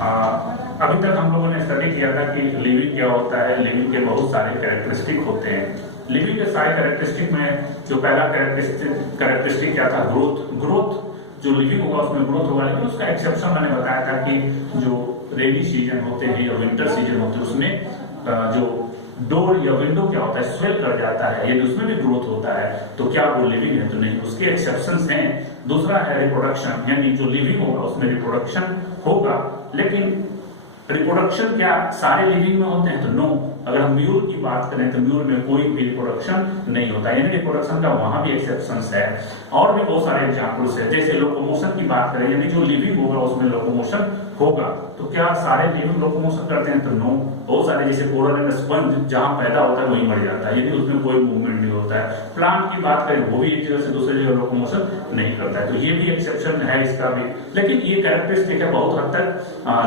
अभी तक हम लोगों ने स्टडी किया था कि लिविंग क्या होता है, लिविंग के बहुत सारे कैरेक्टरिस्टिक होते हैं। लिविंग के सारे कैरेक्टरिस्टिक में जो पहला कैरेक्टरिस्टिक क्या था, ग्रोथ जो लिविंग होगा उसमें ग्रोथ होगा, लेकिन उसका एक्सेप्शन मैंने बताया था कि जो रेनी सीजन होते हैं या विंटर सीजन होते हैं उसमें जो डोर या विंडो क्या होता है, स्वेल कर जाता है, यदि उसमें भी ग्रोथ होता है तो क्या वो लिविंग है? तो नहीं, उसके एक्सेप्शंस हैं। दूसरा है रिप्रोडक्शन, यानी जो लिविंग होगा उसमें रिप्रोडक्शन होगा, लेकिन रिप्रोडक्शन क्या सारे लिविंग में होते हैं? तो नो। अगर हम म्यूल की बात करें तो म्यूल में कोई भी रिप्रोडक्शन नहीं होता, यानी रिप्रोडक्शन का वहां भी एक्सेप्शंस है। और भी बहुत सारे एग्जांपल्स है, जैसे लोकोमोशन की बात करें, यानी जो लिविंग होगा उसमें लोकोमोशन होगा, तो क्या सारे लिविंग लोकोमोशन करते हैं? तो नो। बहुत सारे जैसे कोरल एंड स्पंज जहां पैदा होता है वहीं मर जाता है, यदि उसमें कोई मूवमेंट नहीं होता है। प्लांट की बात करें वो भी एक जगह से दूसरी जगह लोकोमोशन नहीं करता है, तो ये भी एक्सेप्शन है इसका भी। लेकिन ये कैरेक्टरिस्टिक है बहुत हद तक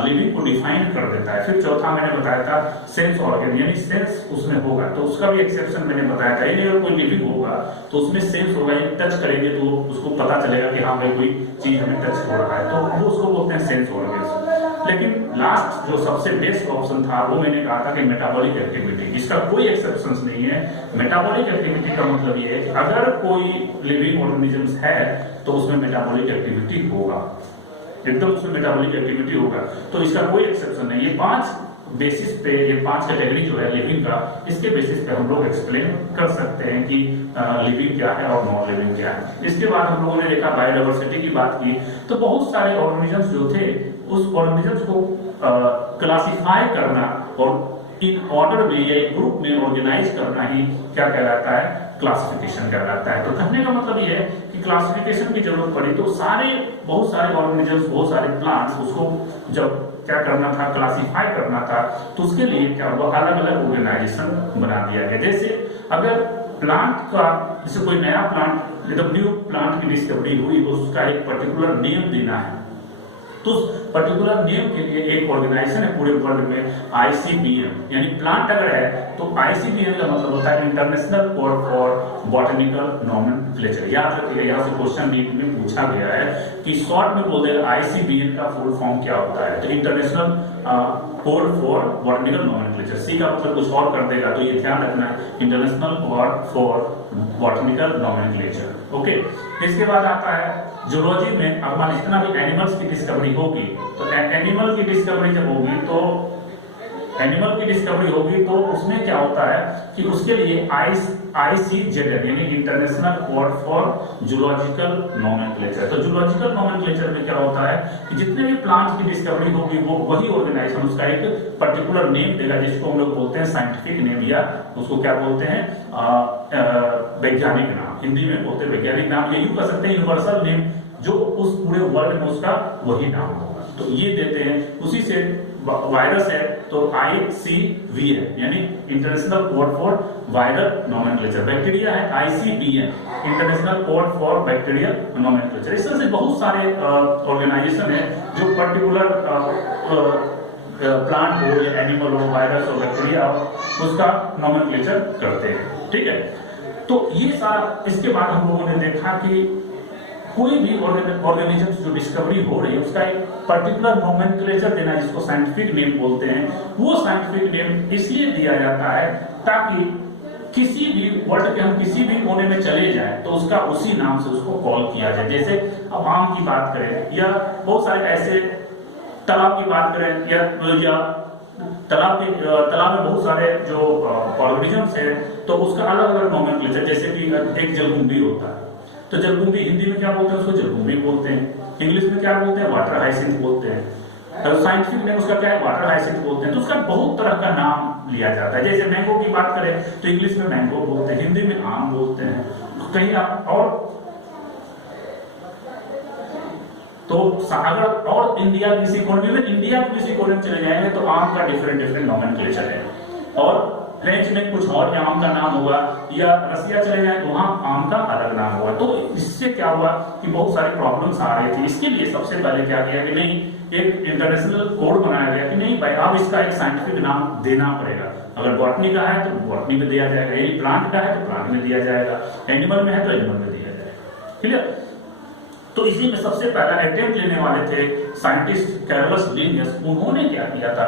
लिविंग को डिफाइन कर देता है। फिर चौथा मैंने बताया था सेंस ऑर्गन, यानी सेंस उसमें होगा, तो उसका भी एक्सेप्शन मैंने बताया था। यानी अगर कोई लिविंग होगा तो उसमें सेंस होगा, यानी टच करेंगे तो उसको पता चलेगा कि हाँ भाई कोई चीज हमें टच हो रहा है, तो वो उसको बोलते हैं सेंस ऑर्गन। लेकिन लास्ट जो सबसे बेस्ट ऑप्शन था वो मैंने कहा था कि मेटाबॉलिक एक्टिविटी, इसका कोई एक्सेप्शंस नहीं है। मेटाबॉलिक एक्टिविटी का मतलब ये है कि अगर कोई लिविंग ऑर्गेनिजम्स है तो उसमें मेटाबॉलिक एक्टिविटी होगा, एकदम उसमें मेटाबॉलिक एक्टिविटी होगा, तो इसका कोई एक्सेप्शन नहीं। ये 5 बेसिस पे, ये 5 कैटेगरी जो है लिविंग का, इसके बेसिस पे हम लोग एक्सप्लेन कर सकते हैं कि लिविंग क्या है और नॉन लिविंग क्या है। इसके बाद हम लोगों ने देखा बायोडाइवर्सिटी की बात की, तो बहुत सारे ऑर्गेनिजम्स जो थे उस ऑर्गेनिजम्स को क्लासिफाई करना और इन ऑर्डर में या एक ग्रुप में ऑर्गेनाइज करना ही क्या कहलाता है? क्लासिफिकेशन कहलाता है। तो कहने का मतलब ये है कि क्लासिफिकेशन की जरूरत पड़ी तो बहुत सारे ऑर्गेनिजम्स, बहुत सारे प्लांट्स, उसको जब क्या करना था, क्लासिफाई करना था, तो उसके लिए क्या हुआ, अलग अलग ऑर्गेनाइजेशन बना दिया गया। जैसे अगर प्लांट का, जैसे कोई नया प्लांट, जब न्यू प्लांट की डिस्कवरी हुई तो उसका एक पर्टिकुलर नेम देना है, तो उस पर्टिकुलर नेम के लिए एक ऑर्गेनाइजेशन है पूरे वर्ल्ड में, ICBM। यानी प्लांट अगर है तो ICBM का मतलब होता है international code for botanical nomenclature. याद रखिएगा, यहाँ से क्वेश्चन नीट में पूछा गया है कि शॉर्ट में बोल देगा ICBM का फुल फॉर्म क्या होता है, तो international code for botanical nomenclature. C का मतलब कुछ और कर देगा, तो ये ध्यान रखना है, international code for botanical nomenclature. Okay, इसके बाद आता है जूलॉजी में, अब जितना भी एनिमल्स की डिस्कवरी होगी, तो एनिमल की डिस्कवरी जब होगी तो उसमें क्या होता है कि उसके लिए ICZN यानी international code for zoological nomenclature. तो जूलॉजिकल नोमेनक्लेचर में क्या होता है कि जितने भी प्लांट्स की डिस्कवरी होगी वो वही ऑर्गेनाइजेशन उसका एक पर्टिकुलर नेम देगा, जिसको हम लोग बोलते हैं साइंटिफिक नेम, या उसको क्या बोलते हैं, वैज्ञानिक नाम। हिंदी में बोलते हैं वैज्ञानिक नाम, या यूं कह सकते हैं यूनिवर्सल नेम, जो उस पूरे वर्ल्ड में उसका वही नाम होगा, तो ये देते हैं। उसी से वायरस है तो ICVN यानी international code for viral nomenclature. Bacteria है ICBN international code for bacterial nomenclature. इस तरह से बहुत सारे ऑर्गेनाइजेशन है जो पर्टिकुलर प्लांट हो या एनिमल हो, वायरस हो, बैक्टीरिया हो, उसका नोमेनक्लेचर करते हैं। ठीक है, तो ये सारा, इसके बाद हम लोगों ने देखा कि कोई भी ऑर्गेनिजम्स जो डिस्कवरी हो रही है उसका एक पर्टिकुलर नोमेनक्लेचर देना, जिसको साइंटिफिक नेम बोलते हैं। वो साइंटिफिक नेम इसलिए दिया जाता है ताकि किसी भी वर्ल्ड के हम किसी भी कोने में चले जाएं तो उसका उसी नाम से उसको कॉल किया जाए। जैसे अब आम की बात करें या बहुत सारे ऐसे तालाब की बात करें, या तालाब में बहुत सारे जो ऑर्गेनिजम्स है तो उसका अलग अलग नोमेनक्लेचर। जैसे कि एक जलकुंभी होता है, तो जलकुंभी हिंदी में क्या बोलते हैं, उसको जलकुंभी बोलते हैं। इंग्लिश में क्या बोलते हैं, वाटर हाइसिंथ बोलते हैं। साइंटिफिक नेम उसका क्या है, वाटर हाइसिंथ बोलते हैं। तो उसका बहुत तरह का नाम लिया जाता है। जैसे मैंगो की बात करें तो इंग्लिश में मैंगो बोलते हैं, हिंदी में आम बोलते हैं। कहीं आप तो अगर और इंडिया किसी कोने में, इंडिया के किसी कोने में चले जाएंगे तो आम का डिफरेंट नोमेनक्लेचर है, और फ्रेंच में कुछ और आम का नाम होगा, या रसिया चले जाए तो वहां आम का अलग नाम होगा। तो इससे क्या हुआ कि बहुत सारी प्रॉब्लम्स आ रही थी। इसके लिए सबसे पहले क्या किया कि नहीं, एक इंटरनेशनल कोड बनाया गया कि नहीं भाई, अब इसका एक साइंटिफिक नाम देना पड़ेगा। अगर बॉटनी का है तो बॉटनी में दिया जाएगा, यदि प्लांट का है तो प्लांट में दिया जाएगा, एनिमल में है तो एनिमल में दिया जाएगा। क्लियर? तो इसी में सबसे पहला अटेम्प्ट लेने वाले थे साइंटिस्ट कैरोलस लिनियस। उन्होंने क्या किया था,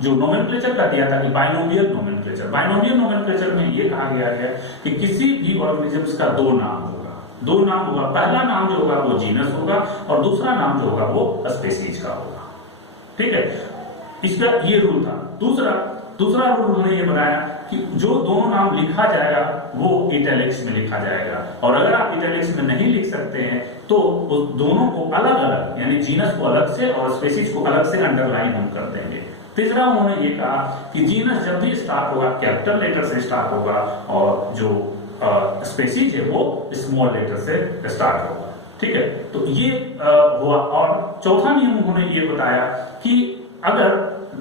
जो नोमेनक्लेचर का दिया था कि बाइनोमियल नोमेनक्लेचर। बाइनोमियल नोमेनक्लेचर में ये कहा गया है कि किसी भी ऑर्गेनिजम्स का दो नाम होगा। पहला नाम जो होगा वो जीनस होगा और दूसरा नाम जो होगा वो स्पेसीज का होगा। ठीक है, इसका ये रूल था। दूसरा रूल उन्होंने ये बनाया कि जो दोनों नाम लिखा जाएगा वो इटैलिक्स में लिखा जाएगा, और अगर आप इटैलिक्स में नहीं लिख सकते हैं तो उस दोनों को अलग अलग, यानी जीनस को अलग से और स्पेसीज को अलग से अंडरलाइन हम कर देंगे। तीसरा उन्होंने ये कहा कि जीनस जब भी स्टार्ट होगा कैपिटल लेटर से स्टार्ट होगा और जो स्पेसीज है वो स्मॉल लेटर से स्टार्ट होगा। ठीक है, तो ये हुआ। और चौथा नियम उन्होंने ये बताया कि अगर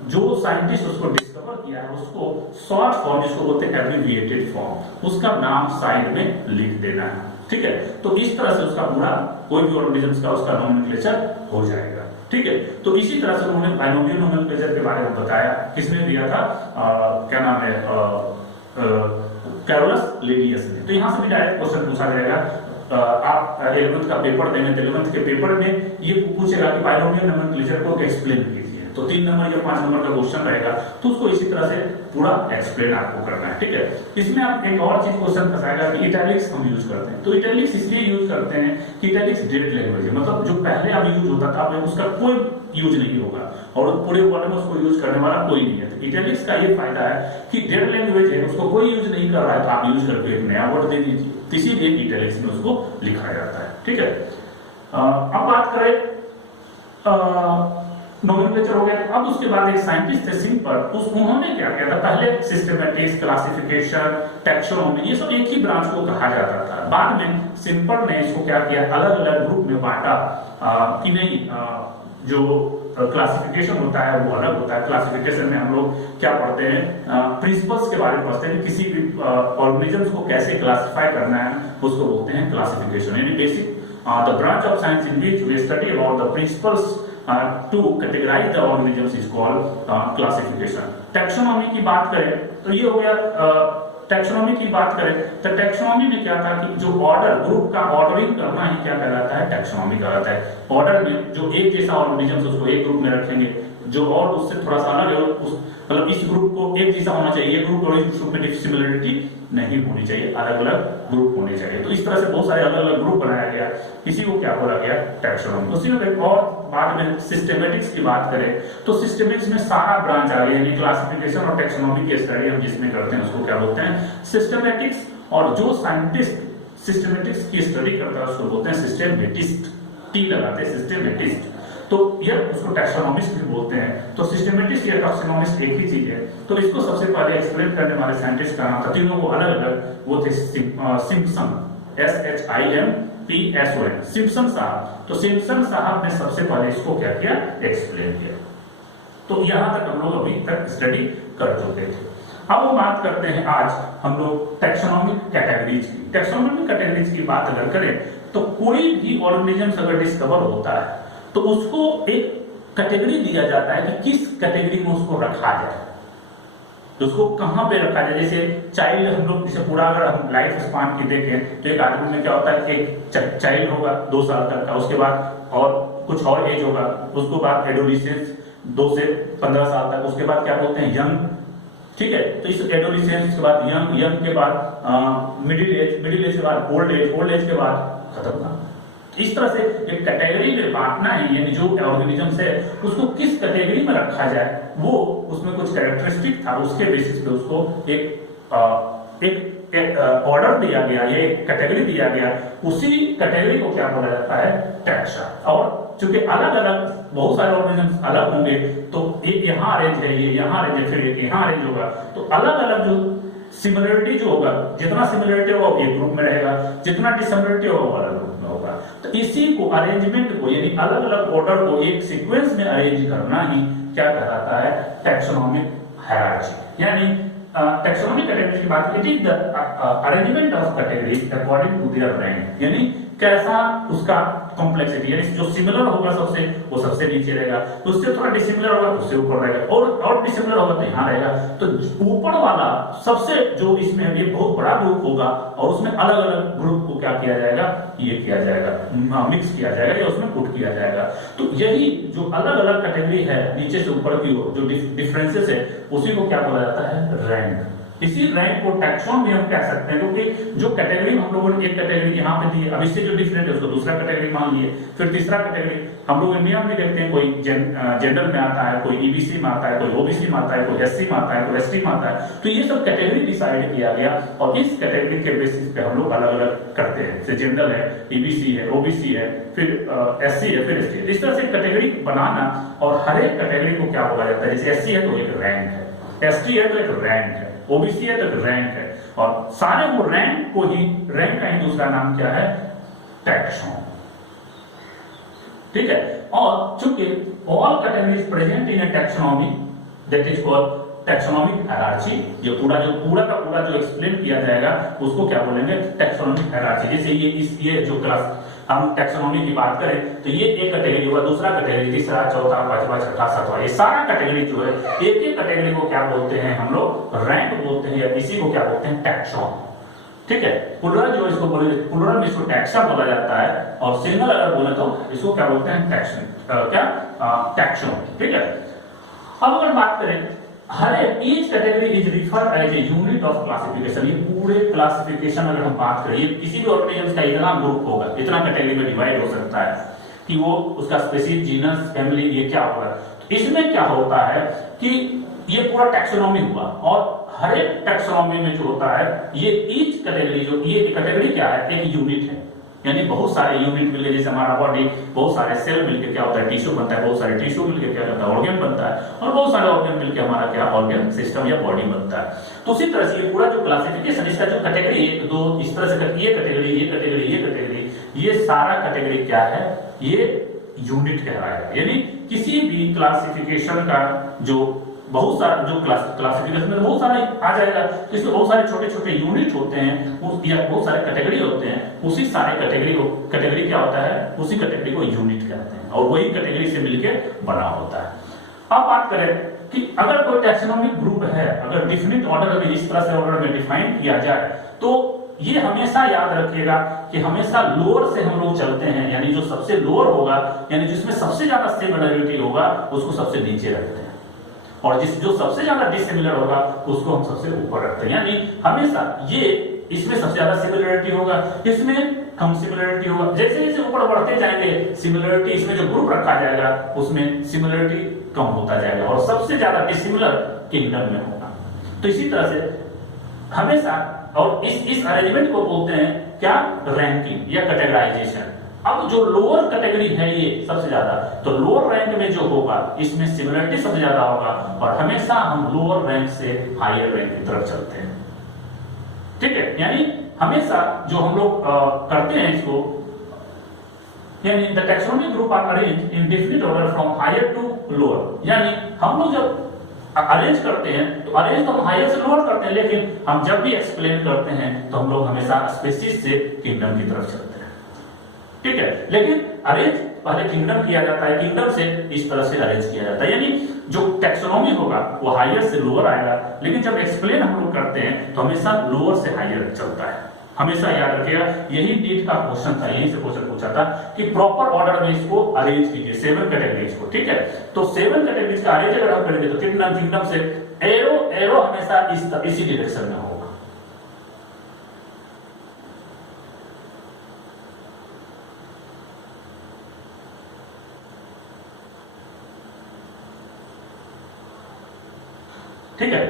जो साइंटिस्ट उसको डिस्कवर किया है उसको शॉर्ट फॉर्म, जिसको बोलते हैं एब्रिविएटेड फॉर्म, उसका नाम साइड में लिख देना है। ठीक है, तो इस तरह से उसका पूरा कोई भी ऑर्गेनिज्म का उसका नोमेनक्लेचर हो जाएगा। ठीक है, तो इसी तरह से उन्होंने बाइनोमियल नोमेनक्लेचर के बारे में बताया। किसने दिया था, क्या नाम है, कैरोलस लिनियस ने। तो यहां से भी डायरेक्ट क्वेश्चन पूछा जाएगा। आप 11th का पेपर देंगे तो 11th के पेपर में ये पूछेगा कि बाइनोमियल नोमेनक्लेचर को एक्सप्लेन कीजिए। तो 3 नंबर या 5 नंबर का क्वेश्चन रहेगा, तो उसको इसी तरह से पूरा एक्सप्लेन आपको करना है। ठीक है, इसमें आप एक और चीज क्वेश्चन फंसाएगा कि इटैलिक्स हम यूज करते हैं। तो इटैलिक्स इसलिए यूज करते हैं कि इटैलिक्स डेड लैंग्वेज है, मतलब जो पहले अब यूज होता था अब उसका कोई यूज नहीं होगा और पूरे वर्ल्ड में उसको यूज करने वाला कोई नहीं है। तो इटैलिक्स का ये फायदा है कि डेड लैंग्वेज है, उसको कोई यूज नहीं कर रहा है, तो आप यूज करके एक नया वर्ड दे दीजिए, इसीलिए इटैलिक्स में उसको लिखा जाता है। ठीक है, अब बात करें नोमेनक्लेचर हो गया। अब उसके बाद एक साइंटिस्ट थे सिंपल, उन्होंने क्या किया था, पहले सिस्टमैटिक्स, क्लासिफिकेशन, टैक्सोनॉमी, ये सब एक ही ब्रांच को कहा जाता था। बाद में सिंपल ने इसको क्या किया, अलग अलग ग्रुप में बांटा कि नहीं, जो क्लासिफिकेशन होता है वो अलग होता है। क्लासिफिकेशन में हम लोग क्या पढ़ते हैं, प्रिंसिपल्स के बारे में पढ़ते हैं, किसी भी ऑर्गेनिजम्स को कैसे क्लासिफाई करना है उसको बोलते हैं क्लासिफिकेशन। यानी basic the branch of science in which we study about the principles to categorize the organisms is called classification. टैक्सोनॉमी की बात करें तो ये हो गया, टैक्सोनॉमी की बात करें तो टैक्सोनॉमी में क्या था कि जो ऑर्डर, ग्रुप का ऑर्डरिंग करना ही क्या कहलाता है, टैक्सोनॉमी कहलाता है। ऑर्डर में जो एक जैसा ऑर्गेनिजम्स उसको एक ग्रुप में रखेंगे, जो और उससे थोड़ा सा अलग है उस मतलब इस ग्रुप को एक जैसा होना चाहिए, ये ग्रुप और इस ग्रुप में सिमिलरिटी नहीं होनी चाहिए, अलग अलग ग्रुप होने चाहिए। तो इस तरह से बहुत सारे अलग अलग ग्रुप बनाया गया, इसी को क्या बोला गया, टैक्सोनॉमी। उसी में एक और बाद में सिस्टमैटिक्स की बात करें तो सिस्टमैटिक्स में सारा ब्रांच आ गया, यानी क्लासिफिकेशन और टैक्सोनॉमी की स्टडी हम जिसमें करते हैं उसको क्या बोलते हैं, सिस्टमैटिक्स। और जो साइंटिस्ट सिस्टमैटिक्स की स्टडी करता है उसको बोलते हैं सिस्टमैटिस्ट, टी लगाते हैं, सिस्टमैटिस्ट। तो ये उसको टैक्सोनॉमिस्ट भी बोलते हैं। तो सिस्टमैटिस्ट या टैक्सोनॉमिस्ट एक ही चीज है। तो इसको सबसे पहले एक्सप्लेन करने वाले साइंटिस्ट का नाम था, तीनों को अलग अलग, वो थे सिम्पसन, SHIMPSON, सिम्पसन साहब। तो सिम्पसन साहब ने सबसे पहले इसको क्या किया, एक्सप्लेन किया। तो यहां तक हम लोग अभी तक स्टडी कर चुके थे। अब हम बात करते हैं आज हम लोग टैक्सोनॉमिक कैटेगरीज की। टैक्सोनॉमिक कैटेगरीज की बात अगर करें तो कोई भी ऑर्गेनिज्म अगर डिस्कवर होता है तो उसको एक कैटेगरी दिया जाता है कि किस कैटेगरी में उसको रखा जाए, तो उसको कहां पे रखा जाए। जैसे चाइल्ड, हम लोग जैसे पूरा अगर हम लाइफ स्पान की देखें तो एक आदमी में क्या होता है, एक चाइल्ड होगा 2 साल तक का, उसके बाद और कुछ और एज होगा, उसके बाद एडोलिसेंस 2 से 15 साल तक, उसके बाद क्या बोलते हैं यंग। ठीक है, तो इस एडोलिसेंस के बाद यंग, यंग के बाद मिडिल एज के बाद ओल्ड एज के बाद खत्म। इस तरह से एक कैटेगरी में बांटना है, यानी जो ऑर्गेनिजम्स है उसको किस कैटेगरी में रखा जाए, वो उसमें कुछ कैरेक्टरिस्टिक था, उसके बेसिस पे उसको एक ऑर्डर दिया गया, ये कैटेगरी दिया गया। उसी कैटेगरी को क्या बोला जाता है, टैक्सा। और चूंकि अलग अलग बहुत सारे ऑर्गेनिजम्स अलग होंगे तो एक यहाँ अरेंज है, ये यहाँ अरेंज है, फिर एक यहाँ अरेंज होगा, तो अलग अलग जो सिमिलरिटी जो होगा, जितना सिमिलरिटी होगा वो एक ग्रुप में रहेगा, जितना डिसिमिलरिटी होगा वो अलग ग्रुप में होगा। तो इसी को अरेंजमेंट को, यानी अलग अलग ऑर्डर को एक सीक्वेंस में अरेंज करना ही क्या कहलाता है, टैक्सोनॉमिक हायरार्की। यानी टैक्सोनॉमिक कैटेगरी की बात, it is the arrangement of categories according to their rank, यानी कैसा उसका कॉम्प्लेक्सिटी, यानी जो सिमिलर होगा सबसे वो सबसे नीचे रहेगा, तो उससे थोड़ा डिसिमिलर होगा तो उससे ऊपर रहेगा, और डिसिमिलर होगा तो यहाँ रहेगा। तो ऊपर वाला सबसे जो इसमें ये बहुत बड़ा ग्रुप होगा और उसमें अलग अलग ग्रुप को क्या किया जाएगा, ये किया जाएगा, मिक्स किया जाएगा या उसमें पुट किया जाएगा। तो यही जो अलग अलग कैटेगरी है नीचे से ऊपर की ओर जो डिफरेंसेस है उसी को क्या बोला जाता है, रैंक। इसी रैंक को टैक्सोन भी हम कह सकते हैं, क्योंकि जो कैटेगरी हम लोगों ने एक कैटेगरी यहाँ पे दी है, अब इससे जो डिफरेंट है उसको दूसरा कैटेगरी मान लिए, फिर तीसरा कैटेगरी। हम लोग इंडिया में देखते हैं कोई जनरल में आता है, कोई ईबीसी में आता है, कोई ओबीसी में आता है, कोई एससी में आता है, कोई एसटी में आता है। तो ये सब कैटेगरी डिसाइड किया गया और इस कैटेगरी के बेसिस पे हम लोग अलग अलग करते हैं, जैसे जनरल है, ईबीसी है, ओबीसी है, फिर एससी है, फिर एसटी है। इस तरह से कैटेगरी बनाना और हर एक कैटेगरी को क्या बोला जाता है, जैसे एससी है तो एक रैंक है, एसटी है तो एक रैंक है, ओबीसी है तो रैंक है, और सारे वो रैंक को ही, रैंक का ही दूसरा नाम क्या है, टैक्सोन। ठीक है। और चूंकि all categories present in a taxonomy that is called taxonomic hierarchy, ये पूरा का पूरा जो एक्सप्लेन किया जाएगा उसको क्या बोलेंगे, टैक्सोनॉमिक हायरार्ची। जैसे ये जो क्लास हम टैक्सोनॉमी की बात करें तो ये एक कैटेगरी हुआ, दूसरा कैटेगरी, तीसरा, चौथा, पांचवा, छठा, सातवां, ये सारा कैटेगरी जो है एक एक कैटेगरी को क्या बोलते हैं हम लोग, रैंक बोलते हैं, या इसी को क्या बोलते हैं, टैक्सोन। ठीक है। प्लुरल जो इसको बोले, प्लुरल में इसको टैक्सा बोला जाता है, और सिंगल अगर बोले तो इसको क्या बोलते हैं, टैक्सोन। ठीक है। अब अगर बात करें, हर each category is referred as a unit of classification. ये पूरे क्लासिफिकेशन अगर हम बात करें, ये किसी भी ऑर्गेनिज्म का इतना ग्रुप होगा, इतना कैटेगरी में डिवाइड हो सकता है कि वो उसका स्पीशीज, जीनस, फैमिली, ये क्या होगा। तो इसमें क्या होता है कि ये पूरा टैक्सोनॉमी हुआ, और हर एक टैक्सोनॉमी में जो होता है, ये ईच कैटेगरी, जो ये कैटेगरी क्या है, एक यूनिट है, यानी बहुत सारे यूनिट मिलके, जैसे हमारा बॉडी, बहुत सारे सेल मिलके क्या होता है, टिश्यू बनता है, बहुत सारे टिश्यू मिलके क्या होता है, ऑर्गन बनता है, और बहुत सारे ऑर्गन मिलके हमारा क्या, ऑर्गन सिस्टम या बॉडी बनता है। तो उसी तरह से ये पूरा जो क्लासिफिकेशन, इसका जो कैटेगरी 1, 2 इस तरह से, ये कैटेगरी, ये कैटेगरी, ये कैटेगरी, ये सारा कैटेगरी क्या है, ये यूनिट कहलाएगा। यानी किसी भी क्लासिफिकेशन का जो बहुत सारा जो क्लासिफिकेशन में बहुत सारे आ जाएगा, इसमें बहुत सारे छोटे छोटे यूनिट होते हैं, या बहुत सारे कैटेगरी होते हैं, उसी सारे कैटेगरी क्या होता है, उसी कैटेगरी को यूनिट कहते हैं, और वही कैटेगरी से मिलके बना होता है। अब बात करें कि अगर कोई टैक्सोनॉमिक ग्रुप है, अगर डिफिनिट ऑर्डर में इस तरह से ऑर्डर में डिफाइन किया जाए, तो ये हमेशा याद रखिएगा कि हमेशा लोअर से हम लोग चलते हैं, यानी जो सबसे लोअर होगा, यानी जिसमें सबसे ज्यादा सिमिलरिटी होगा उसको सबसे नीचे रखते हैं, और जो सबसे ज्यादा डिसिमिलर होगा उसको हम सबसे ऊपर रखते हैं। यानी हमेशा ये, इसमें सबसे ज्यादा सिमिलरिटी होगा, इसमें कम सिमिलरिटी होगा, जैसे जैसे ऊपर बढ़ते जाएंगे सिमिलरिटी, इसमें जो ग्रुप रखा जाएगा उसमें सिमिलरिटी कम होता जाएगा, और सबसे ज्यादा डिसिमिलर किंगडम में होगा। तो इसी तरह से हमेशा, और इस अरेंजमेंट को बोलते हैं क्या, रैंकिंग या कैटेगराइजेशन। अब जो लोअर कैटेगरी है ये सबसे ज्यादा, तो लोअर रैंक में जो होगा इसमें सिमिलरिटी सबसे ज्यादा होगा, और हमेशा हम लोअर रैंक से हायर रैंक की तरफ चलते हैं। ठीक है। यानी हमेशा जो हम लोग करते हैं इसको, यानी the taxonomic group are arranged in definite order from higher to lower. यानी हम लोग जब अरेंज करते हैं तो अरेंज तो हम हायर से लोअर करते हैं, लेकिन हम जब भी एक्सप्लेन करते हैं तो हम लोग हमेशा स्पीशीज से किंगडम की तरफ चलते हैं। ठीक है। लेकिन अरेंज पहले किंगडम किया जाता है, किंगडम से इस तरह से अरेंज किया जाता है, यानी जो टैक्सोनॉमी होगा वो हायर से लोअर आएगा, लेकिन जब एक्सप्लेन हम लोग करते हैं तो हमेशा लोअर से हायर चलता है। हमेशा याद रखिएगा, यही नीट का क्वेश्चन था, यही से क्वेश्चन पूछा था कि प्रॉपर ऑर्डर में इसको अरेंज कीजिए 7 कैटेगरीज को। ठीक है। तो 7 कैटेगरीज का अरेंज अगर हम करेंगे तो किंगडम से एरो हमेशा इसी डायरेक्शन में होगा। ठीक है।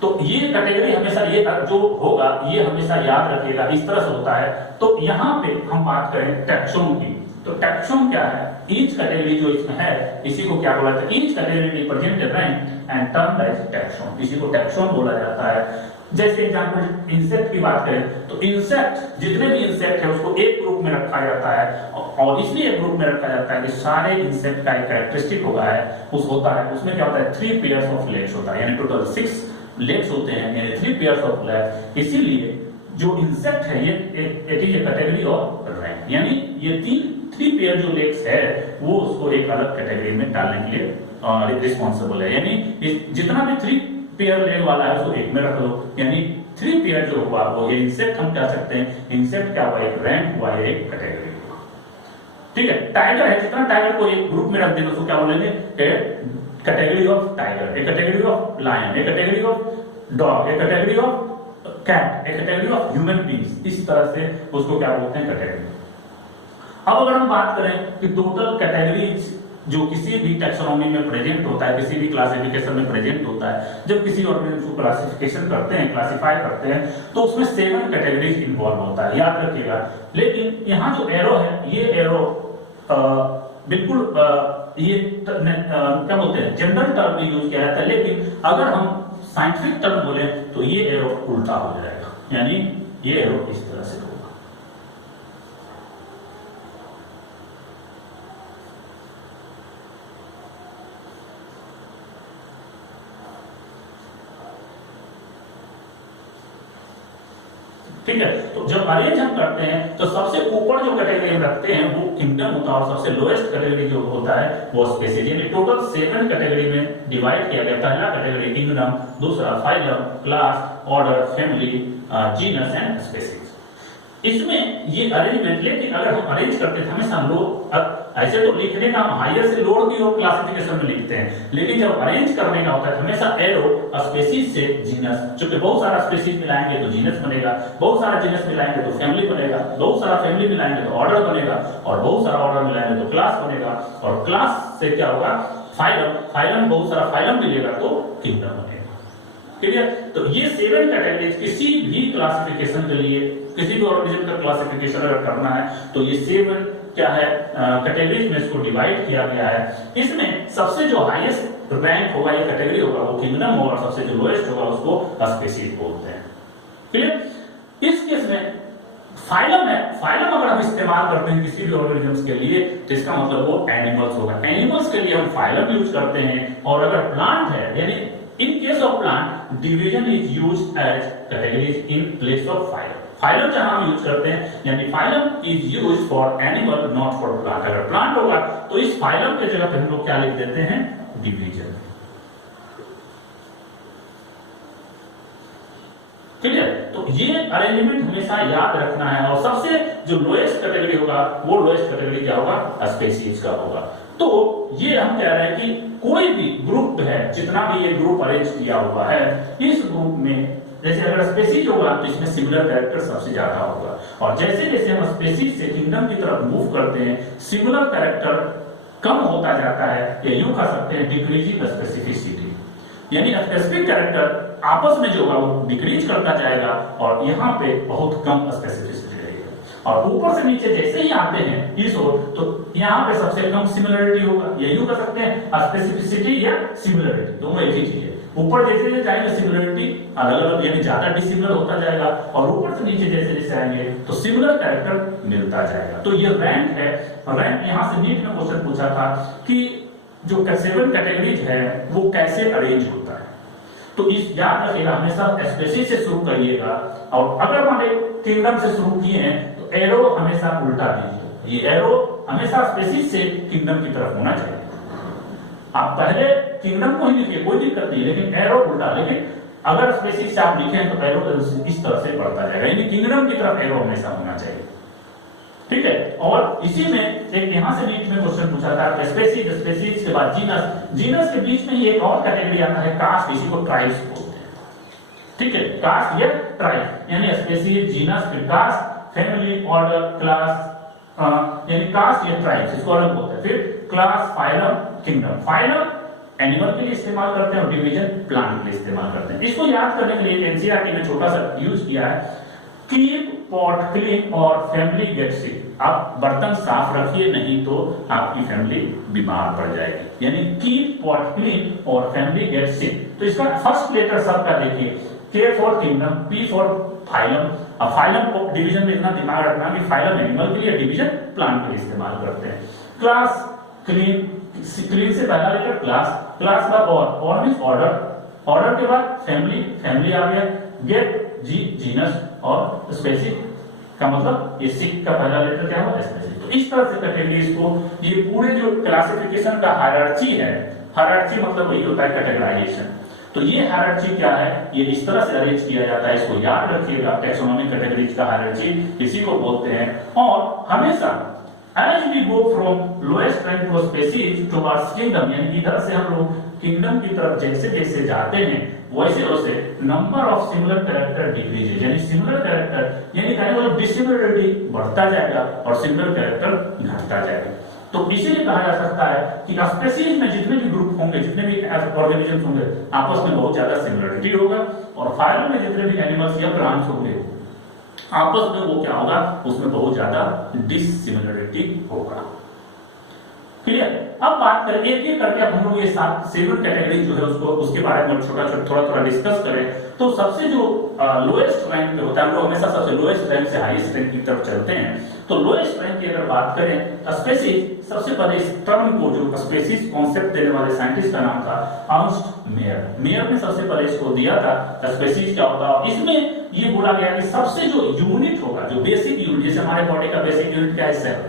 तो ये कैटेगरी हमेशा, ये जो होगा ये हमेशा याद रखिएगा, इस तरह से होता है। तो यहाँ पे हम बात करें टैक्सोन की, तो टैक्सोन क्या है, ईच कैटेगरी जो इसमें है इसी को क्या बोला जाता है, each category represent the rank and termed as taxon, इसी को टैक्सोन बोला जाता है। जैसे एग्जांपल इंसेक्ट की बात करें तो इंसेक्ट, जितने भी इंसेक्ट है उसको एक ग्रुप में रखा जाता है, और इसलिए एक ग्रुप में रखा जाता है कि सारे इंसेक्ट का एक कैरेक्टरिस्टिक होता है, उसमें क्या होता है, 3 पेयर्स ऑफ लेग्स होता है, यानी टोटल 6 लेग्स होते हैं, यानी 3 पेयर्स ऑफ लेग्स। इसीलिए जो इंसेक्ट है ये it is a category of rank, यानी ये 3 3 पेयर जो लेग्स है वो उसको एक अलग कैटेगरी में डालने के लिए रिस्पॉन्सिबल है। यानी जितना भी 3 पेयर लेग वाला है उसको एक में रख लो, यानी 3 पेयर जो हुआ वो ये इंसेक्ट हम कह सकते हैं। इंसेक्ट क्या हुआ, एक रैंक हुआ, एक कैटेगरी हुआ। ठीक है, टाइगर है, जितना टाइगर को एक ग्रुप में रख देंगे उसको क्या बोलेंगे, category of tiger, a category of lion, a category of dog, a category of cat, a category of human beings. इस तरह से उसको क्या बोलते हैं, कैटेगरी। अब अगर हम बात करें कि टोटल कैटेगरीज जो किसी भी टैक्सोनॉमी में प्रेजेंट होता है, किसी भी क्लासिफिकेशन में प्रेजेंट होता है, जब किसी ऑर्गेनिज्म को क्लासिफिकेशन करते हैं, क्लासिफाई करते हैं, तो उसमें 7 कैटेगरीज इन्वॉल्व होता है, याद रखिएगा। लेकिन यहाँ जो एरो है, ये एरो बिल्कुल ये क्या बोलते हैं, जनरल टर्म में यूज किया जाता है, लेकिन अगर हम साइंटिफिक टर्म बोले तो ये एरो उल्टा हो जाएगा, यानी ये एरो इस तरह से होगा। ठीक है, तो जब अरेंज हम करते हैं तो सबसे ऊपर जो कैटेगरी हम रखते हैं वो किंगडम होता है, और सबसे लोएस्ट कैटेगरी जो होता है वो स्पीसीज। यानी टोटल 7 कैटेगरी में डिवाइड किया गया। पहला कैटेगरी किंगडम, दूसरा phylum, class, order, family, genus and species. इसमें ये अरेंजमेंट, लेकिन अगर हम अरेंज करते थे हमेशा हम लोग ऐसे तो लिखने का हम हायर से लोअर की ओर क्लासिफिकेशन में लिखते हैं, लेकिन जब अरेंज करने का होता है हमेशा एरो स्पीसीज से जीनस, क्योंकि बहुत सारा स्पीसीज मिलाएंगे तो जीनस बनेगा, बहुत सारा जीनस मिलाएंगे तो फैमिली बनेगा, बहुत सारा फैमिली मिलाएंगे तो ऑर्डर बनेगा, और बहुत सारा ऑर्डर मिलाएंगे तो क्लास बनेगा, और क्लास से क्या होगा, फाइलम, फाइलम बहुत सारा फाइलम मिलेगा तो किंगडम बनेगा। ठीक है, तो ये 7 कैटेगरीज किसी भी क्लासिफिकेशन के लिए, किसी भी ऑर्गेनिज्म का क्लासिफिकेशन अगर करना है तो ये 7 क्या है कैटेगरीज में इसको डिवाइड किया गया है। इसमें सबसे जो हाईएस्ट रैंक होगा या कैटेगरी होगा वो किंगडम होगा, और सबसे जो लोएस्ट होगा उसको स्पीसीज बोलते हैं। क्लियर। इस केस में फाइलम है, फाइलम अगर हम इस्तेमाल करते हैं किसी भी ऑर्गेनिजम्स के लिए तो इसका मतलब वो एनिमल्स होगा। एनिमल्स के लिए हम फाइलम यूज करते हैं, और अगर प्लांट है, यानी in case of plant division is used as categories in place of phylum। phylum जहां हम यूज करते हैं, यानी phylum is used for animal not for plant। अगर plant होगा तो इस phylum के जगह पे हम लोग क्या लिख देते हैं, division। क्लियर। तो ये अरेंजमेंट हमेशा याद रखना है, और सबसे जो लोएस्ट कैटेगरी होगा वो लोएस्ट कैटेगरी क्या होगा, स्पीसीज का होगा। तो ये हम कह रहे हैं कि कोई भी ग्रुप है, जितना भी ये ग्रुप अरेंज किया हुआ है, इस ग्रुप में जैसे अगर स्पीसीज होगा तो इसमें सिमिलर कैरेक्टर सबसे ज्यादा होगा, और जैसे जैसे हम स्पीसीज से किंगडम की तरफ मूव करते हैं सिमिलर कैरेक्टर कम होता जाता है, या यूं कह सकते हैं डिक्रीजिंग स्पेसिफिसिटी, यानी स्पेसिफिक कैरेक्टर आपस में जो होगा वो डिक्रीज करता जाएगा, और यहाँ पे बहुत कम स्पेसिफिसिटी रहेगी। और ऊपर से नीचे जैसे ही आते हैं इस ओर, तो यहाँ पे सबसे कम सिमिलरिटी होगा, या यूं कह सकते हैं स्पेसिफिसिटी या सिमिलरिटी, दोनों एक ही चीज है। ऊपर जैसे जैसे जाएंगे सिमिलरिटी अलग अलग, यानी ज्यादा डिसिमिलर होता जाएगा, और ऊपर से नीचे जैसे जैसे आएंगे तो सिमिलर कैरेक्टर मिलता जाएगा। तो ये रैंक है। रैंक यहाँ से नीट में क्वेश्चन पूछा था कि जो 7 कैटेगरीज है वो कैसे अरेंज होता है, तो इस याद रखिएगा हमेशा स्पीसीज से शुरू करिएगा, और अगर मान किंगडम से शुरू किए हैं तो एरो हमेशा उल्टा दीजिए। ये एरो हमेशा स्पीसीज से किंगडम की तरफ होना चाहिए। आप पहले किंगडम को ही लिखिए, कोई दिक्कत नहीं, लेकिन एरो उल्टा। लेकिन अगर स्पीसीज से आप लिखें तो एरो इस तरह से बढ़ता जाएगा, यानी किंगडम की तरफ एरो हमेशा होना चाहिए। ठीक है, और इसी में एक यहाँ से नीट में क्वेश्चन पूछा था, स्पीसीज, स्पीसीज के बाद जीनस, जीनस के बीच में ये एक और कैटेगरी आता है कास्ट, इसी को ट्राइब्स बोलते हैं। ठीक है, कास्ट या ट्राइब, यानी स्पीसीज, जीनस, फिर कास्ट, फैमिली, ऑर्डर, क्लास, यानी कास्ट या ट्राइब्स, इसको अलग बोलते हैं। फिर class, phylum, kingdom. Phylum animal के लिए इस्तेमाल करते हैं, और डिवीजन प्लांट के लिए इस्तेमाल करते हैं। इसको याद करने के लिए एनसीईआरटी ने छोटा सा यूज किया है, कीप पॉट क्लीन और फैमिली गेट सिक। आप बर्तन साफ रखिए, नहीं तो आपकी फैमिली बीमार पड़ जाएगी, यानी कीप पॉट क्लीन और फैमिली गेट सिक। तो इसका फर्स्ट लेटर सबका देखिए, के for kingdom, P for phylum. अब फाइलम को डिवीजन में इतना दिमाग रखना कि फाइलम एनिमल के लिए, डिवीजन प्लांट के लिए इस्तेमाल करते हैं। क्लास, क्लीन, क्लीन से पहला लेटर क्लास, क्लास का और मींस ऑर्डर, ऑर्डर के बाद फैमिली, फैमिली आ गया, गेट जी जीनस, और स्पेसिस का मतलब ये सिक का पहला लेटर क्या हुआ, स्पेसिस। तो इस तरह से कैटेगरीज को, ये पूरे जो क्लासिफिकेशन का हायरार्ची है, हायरार्ची मतलब वही होता है कैटेगराइजेशन। तो ये हायरार्ची क्या है, ये इस तरह से अरेंज किया जाता है, इसको याद रखिएगा। टैक्सोनॉमिक कैटेगरीज का हायरार्ची इसी को बोलते हैं। और हमेशा as we go from lowest rank to species towards kingdom, यानी इधर से हम लोग किंगडम की तरफ जैसे जैसे जाते हैं वैसे वैसे number of similar character decrease, यानी सिमिलर कैरेक्टर यानी कहने वाला डिसिमिलरिटी बढ़ता जाएगा और सिमिलर कैरेक्टर घटता जाएगा। तो इसीलिए कहा जा सकता है कि स्पेसीज में जितने भी ग्रुप होंगे, जितने भी ऑर्गेनिजम्स होंगे, आपस में बहुत ज्यादा सिमिलरिटी होगा, और फाइलम में जितने भी एनिमल्स या प्लांट्स होंगे आपस में वो क्या होगा, उसमें बहुत ज्यादा डिसिमिलरिटी होगा। क्लियर। अब बात करें एक एक करके, अब हम लोग ये 7 कैटेगरी जो है उसको, उसके बारे में थोड़ा डिस्कस करें। तो सबसे जो लोएस्ट रैंक पे होता है, हम लोग हमेशा सबसे लोएस्ट रैंक से हाईएस्ट रैंक की तरफ चलते हैं। तो लोएस्ट रैंक की अगर बात करें, स्पेसीज, सबसे पहले इस टर्म को, जो स्पेसीज कॉन्सेप्ट देने वाले साइंटिस्ट का नाम था अर्नस्ट मेयर। मेयर ने सबसे पहले इसको दिया था स्पेसीज क्या होता है। इसमें ये बोला गया कि सबसे जो यूनिट होगा, जो बेसिक यूनिट, जैसे हमारे बॉडी का बेसिक यूनिट क्या है, cell.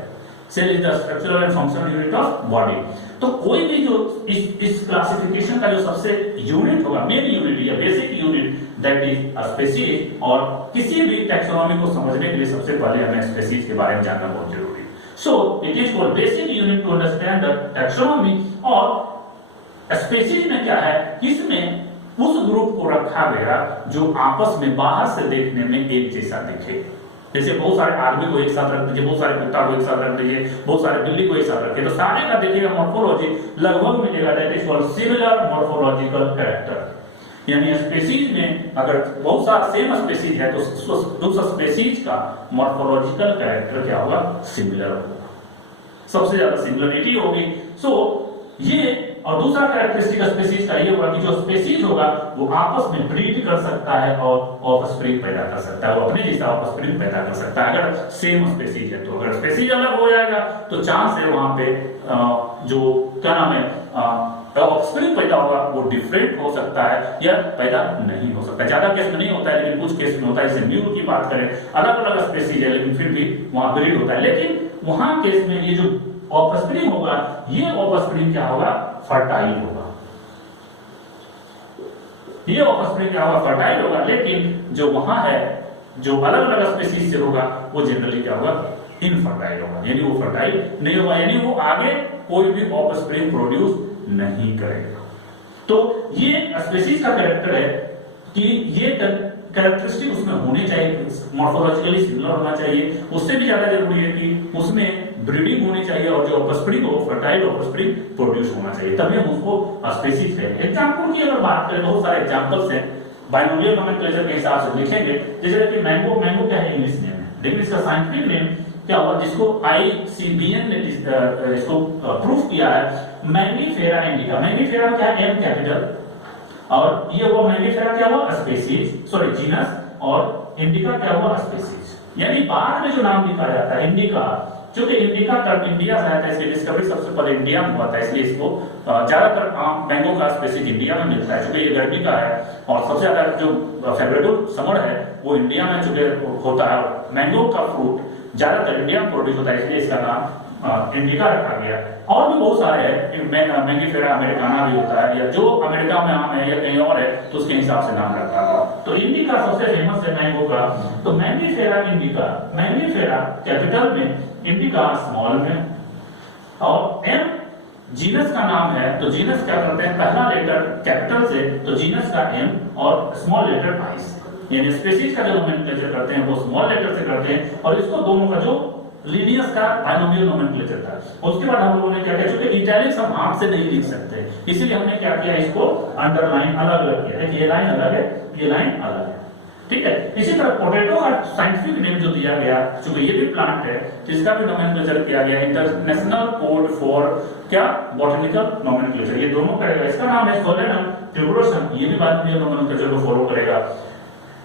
Cell is the structural and functional unit of body. तो कोई भी जो इस क्लासिफिकेशन का जो सबसे यूनिट होगा, मेन यूनिट या basic unit, that is a species. और किसी भी टैक्सोनॉमी को समझने के लिए सबसे पहले हमें स्पेसीज के बारे में जानना बहुत जरूरी है। So it is called basic unit to understand the taxonomy. और स्पेसीज में क्या है, इसमें उस ग्रुप को रखा गया जो आपस में बाहर से देखने में एक जैसा दिखे। जैसे बहुत सारे आदमी को एक साथ रख दीजिए, बहुत सारे कुत्ता को एक साथ रख दीजिए, बहुत सारे बिल्ली को एक साथ रखिए, तो सारे का देखिएगा मॉर्फोलॉजी लगभग मिलेगा। That is called similar morphological character. यानी स्पेसीज में अगर बहुत सारा सेम स्पेसीज है तो उस स्पेसीज का मॉर्फोलॉजिकल कैरेक्टर क्या होगा, सिमिलर होगा, सबसे ज्यादा सिमिलरिटी होगी। सो ये, और दूसरा कैरेक्टरिस्टिक स्पेसीज का ये होगा कि जो स्पेसीज होगा वो आपस में ब्रीड कर सकता है और ऑफस्प्रिंग पैदा कर सकता है, वो अपने जैसा ऑफस्प्रिंग पैदा कर सकता है अगर सेम स्पेसीज है। तो अगर स्पेसीज अलग हो जाएगा तो चांस है वहां पे जो क्या नाम है ऑफस्प्रिंग पैदा होगा वो डिफरेंट हो सकता है या पैदा नहीं हो सकता। ज्यादा केस में नहीं होता है लेकिन कुछ केस में होता है। जैसे म्यूल की बात करें, अलग अलग स्पेसीज है लेकिन फिर भी वहां ब्रीड होता है, लेकिन वहां केस में ये जो ऑफस्प्रिंग होगा, ये ऑफस्प्रिंग क्या होगा, फर्टाइल होगा। ये ऑफस्प्रिंग क्या होगा, फर्टाइल होगा। लेकिन जो वहां है, जो अलग अलग स्पीशीज से होगा, वो जनरली क्या होगा, इनफर्टाइल होगा, यानी वो फर्टाइल नहीं होगा, यानी वो आगे कोई भी ऑफस्प्रिंग प्रोड्यूस नहीं करेगा। तो ये स्पीशीज का कैरेक्टर है कि ये कैरेक्टरिस्टिक उसमें होने चाहिए, मॉर्फोलॉजिकली सिमिलर होना चाहिए। उससे भी ज्यादा जरूरी है कि उसमें ब्रीडिंग होनी चाहिए और जो ऑफस्प्रिंग हो, फर्टाइल ऑफस्प्रिंग प्रोड्यूस होना चाहिए, तभी हम उसको स्पेसीज कहेंगे। एग्जांपल की अगर बात करें, बहुत सारे एग्जांपल्स हैं बाइनोमियल नोमेनक्लेचर के हिसाब से लिखेंगे। जैसे कि मैंगो, मैंगो क्या है इंग्लिश नेम है, लेकिन इसका साइंटिफिक नेम क्या हुआ, जिसको ICBN ने इसको प्रूफ किया है, मैंगीफेरा इंडिका। मैंगीफेरा क्या है, M कैपिटल, और ये हुआ मैंगीफेरा क्या हुआ, स्पेसीज, सॉरी जीनस, और इंडिका क्या हुआ, स्पेसीज। यानी बाद में जो नाम लिखा जाता है इंडिका, क्योंकि इंडिका टर्म इंडिया से आया था, इसलिए डिस्कवरी सबसे पहले इंडिया में हुआ था, इसलिए इसको ज्यादातर मैंगो का स्पेसीज इंडिया में मिलता है, क्योंकि ये गर्मी का है और सबसे ज्यादा जो फेवरेबल समर है वो इंडिया में चूंकि होता है। मैंगो का फ्रूट ज्यादातर इंडिया में प्रोड्यूस होता है, इसलिए इसका नाम इंडिका रखा गया। और भी बहुत सारे हैं, मैंगीफेरा अमेरिकाना भी होता है, या जो अमेरिका में आम है या कहीं और है तो उसके हिसाब से नाम रखा गया। तो इंडिका सबसे फेमस है मैंगो का। तो मैंगीफेरा इंडिका, मैंगीफेरा कैपिटल में, इंडिका स्मॉल में, और M जीनस का नाम है। तो जीनस क्या करते हैं, पहला लेटर कैपिटल से, तो जीनस का M और स्मॉल लेटर I से, यानी स्पेसीज का जो नोमेनक्लेचर करते हैं वो स्मॉल लेटर से करते हैं, और इसको दोनों का जो लीनियस का बाइनोमियल नोमेनक्लेचर था। उसके बाद हम लोगों ने क्या किया, क्योंकि इटैलिक्स हम हाथ से नहीं लिख सकते, इसीलिए हमने क्या किया, इसको अंडरलाइन अलग अलग किया। ये लाइन अलग है, ये लाइन अलग है, ठीक है। इसी तरह पोटैटो का साइंटिफिक नेम जो दिया गया, क्योंकि ये भी प्लांट है, इसका भी नोमेनक्लेचर किया गया, इंटरनेशनल कोड फॉर क्या, बॉटनिकल नोमेनक्लेचर, ये दोनों करेगा। इसका नाम है सोलेनम ट्यूबरोसम, ये भी बाइनोमियल नोमेनक्लेचर को फॉलो करेगा।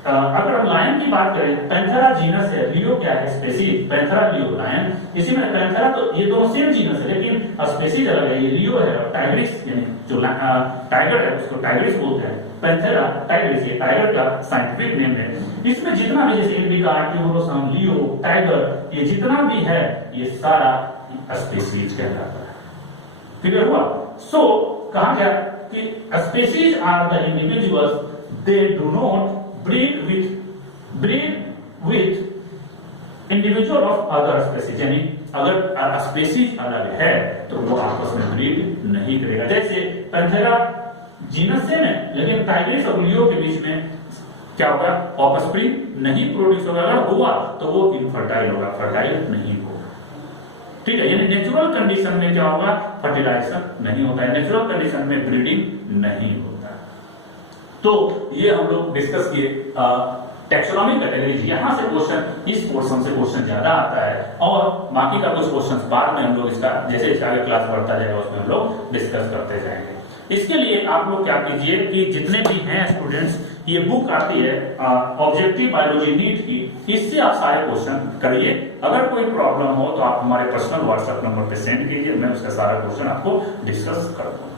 अगर हम लायन की बात करें, पैंथेरा जीनस है, लियो क्या है, स्पेसीज, पैंथेरा लियो लायन। इसी में पैंथेरा, तो ये दोनों सेम जीनस है, लेकिन स्पेसीज अलग है, ये लियो है और टाइग्रिस यानी जो टाइगर है उसको टाइग्रिस बोलते हैं, पैंथेरा टाइग्रिस ये टाइगर का साइंटिफिक नेम है। इसमें जितना भी जैसे इंडिका, टिग्रोसम, लियो, टाइगर, ये जितना भी है ये सारा स्पेसीज कहलाता है। क्लियर हुआ? सो कहा गया कि species are the individuals they do not breed with individual of other species, यानी अगर स्पेसीज अलग है तो वो आपस में ब्रीड नहीं करेगा। जैसे पैंथेरा जीनस सेम है लेकिन टाइग्रिस और लियो के बीच में क्या होगा, ऑफस्प्रिंग नहीं प्रोड्यूस होगा, अगर हुआ तो वो इनफर्टाइल होगा, फर्टाइल नहीं होगा। ठीक है, यानी नेचुरल कंडीशन में क्या होगा, फर्टिलाइजेशन नहीं होता है, नेचुरल कंडीशन में ब्रीडिंग नहीं होता। तो ये हम लोग डिस्कस किए टैक्सोनॉमी कैटेगरीज। यहां से क्वेश्चन, इस पोर्शन से क्वेश्चन ज्यादा आता है और बाकी का कुछ क्वेश्चन बाद में हम लोग इसका जैसे इसका आगे क्लास बढ़ता जाएगा उसमें हम लोग डिस्कस करते जाएंगे। इसके लिए आप लोग क्या कीजिए कि जितने भी हैं स्टूडेंट्स, ये बुक आती है ऑब्जेक्टिव बायोलॉजी नीट की, इससे आप सारे क्वेश्चन करिए। अगर कोई प्रॉब्लम हो तो आप हमारे पर्सनल व्हाट्सएप नंबर पे सेंड कीजिए, मैं उसका सारा क्वेश्चन आपको डिस्कस कर दूंगा।